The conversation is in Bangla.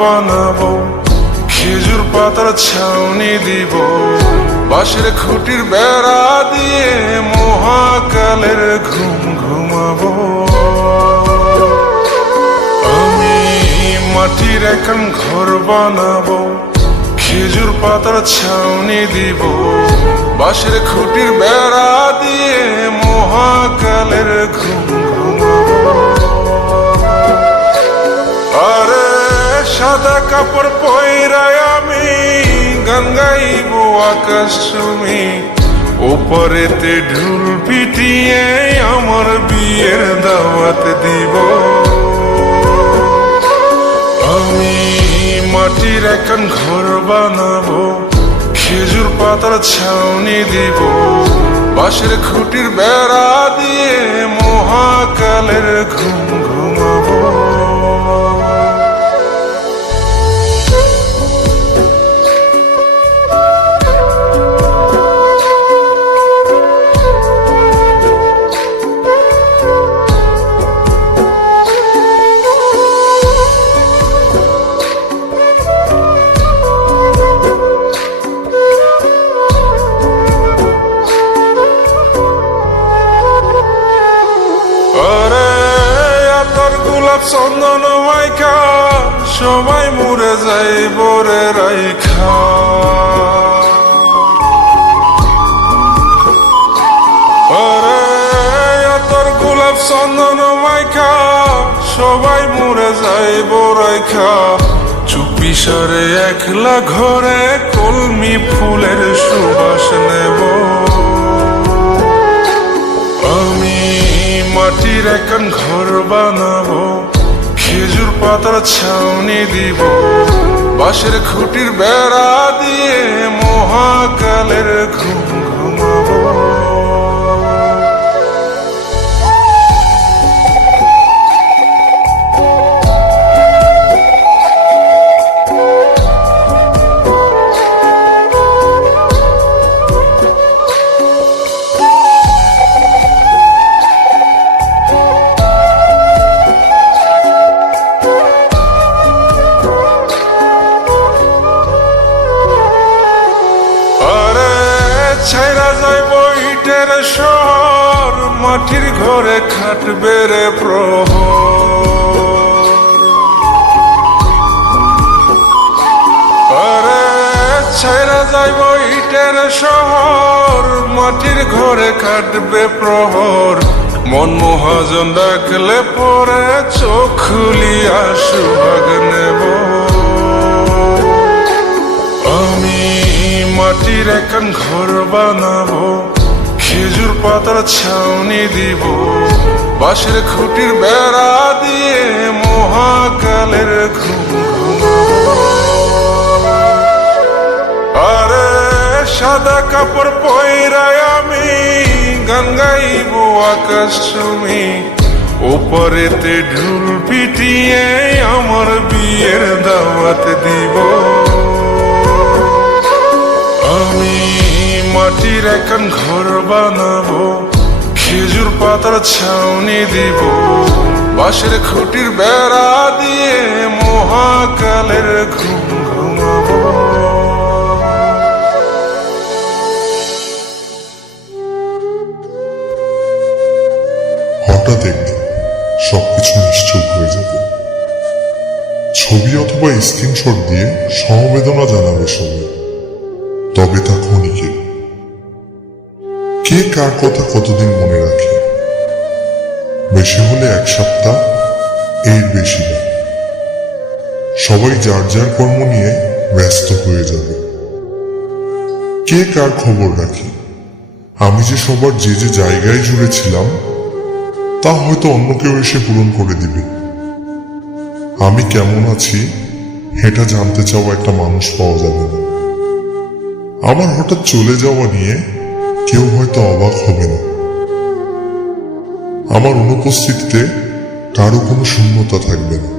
বানাবো, খেজুর পাতার ছাউনি দিব, বাঁশের খুঁটির বেড়া দিয়ে মহাকালের ঘুম ঘুমাবো। আমি মাটির এখন ঘর বানাবো, খেজুর পাতার ছাউনি দিব, বাঁশের খুঁটির বেড়া দিয়ে মহাকালের ঘুম ঘুমাবো। আরে সাদা কাপড় পয়রায় আমি গান গাইব আকাশ চুমি, ওপরেতে ঢুল পিটিয়ে আমার বিয়ের দাওয়াত দিব। আমি মাটির এখন ঘর বানাবো, খেজুর পাতার ছাউনি দিব, বাঁশের খুঁটির বেড়া দিয়ে মহাকালের ঘুম ঘুমাবো। চন্দন মাইকা সবাই মরে যাই বরে রাইখা, আরে তোর গোলাপ চন্দন মাইকা সবাই মরে যাই বরাইখা, চুপি সারে একলা ঘরে কলমি ফুলের সুবাস নেব। আমি মাটির এখন ঘর বানাবো, খেজুর পাতার ছাউনি দিব, বাঁশের খুঁটির বেড়া দিয়ে মহাকালের ঘুম ঘুমাবো। ছাইরা যাইব ইটের শহর, মাটির ঘরে খাটবে রে প্রহর। আরে ছাইরা যাইব ইটের শহর, মাটির ঘরে খাটবে প্রহর। মন মহাজন ডাকলে পরে চোখ খুলিয়া সুভাগ নেব। আমি মাটির এখন ঘর বানাবো, খেজুর পাতার ছাউনি দিব, বাঁশের খুঁটির বেড়া দিয়ে মহাকালের ঘুম ঘুমাবো। আরে সাদা কাপড় পয়রায় আমি গান গাইব আকাশ চুমি, ওপরেতে ঢুল পিটিয়ে আমার বিয়ের দাওয়াত দিব। আমি মাটির এখন ঘর বানাবো, খেজুর পাতার ছাউনি দিব, বাঁশের খুঁটির বেড়া দিয়ে মহাকালের ঘুম ঘুমাবো। হঠাৎ একদিন সবকিছু নিশ্চুপ হয়ে যাবে। ছবি অথবা স্ক্রিনশট দিয়ে সমবেদনা জানাবে সবাই, তবে তা ক্ষণিকের। কে কার কথা কতদিন মনে রাখে? বেশি হলে এক সপ্তাহ, এর বেশি না। সবাই যার যার কর্ম নিয়ে ব্যস্ত হয়ে যাবে। কে কার খবর রাখে? আমি যে সবার যে যে জায়গায় জুড়ে ছিলাম তা হয়তো অন্য কেউ এসে পূরণ করে দিবে। আমি কেমন আছি এটা জানতে চাওয়া একটা মানুষ পাওয়া যাবে না। আমার হঠাৎ চলে যাওয়া নিয়ে কেউ হয়তো অবাক হবে না। আমার অনুপস্থিতিতে কারো কোনো শূন্যতা থাকবে না।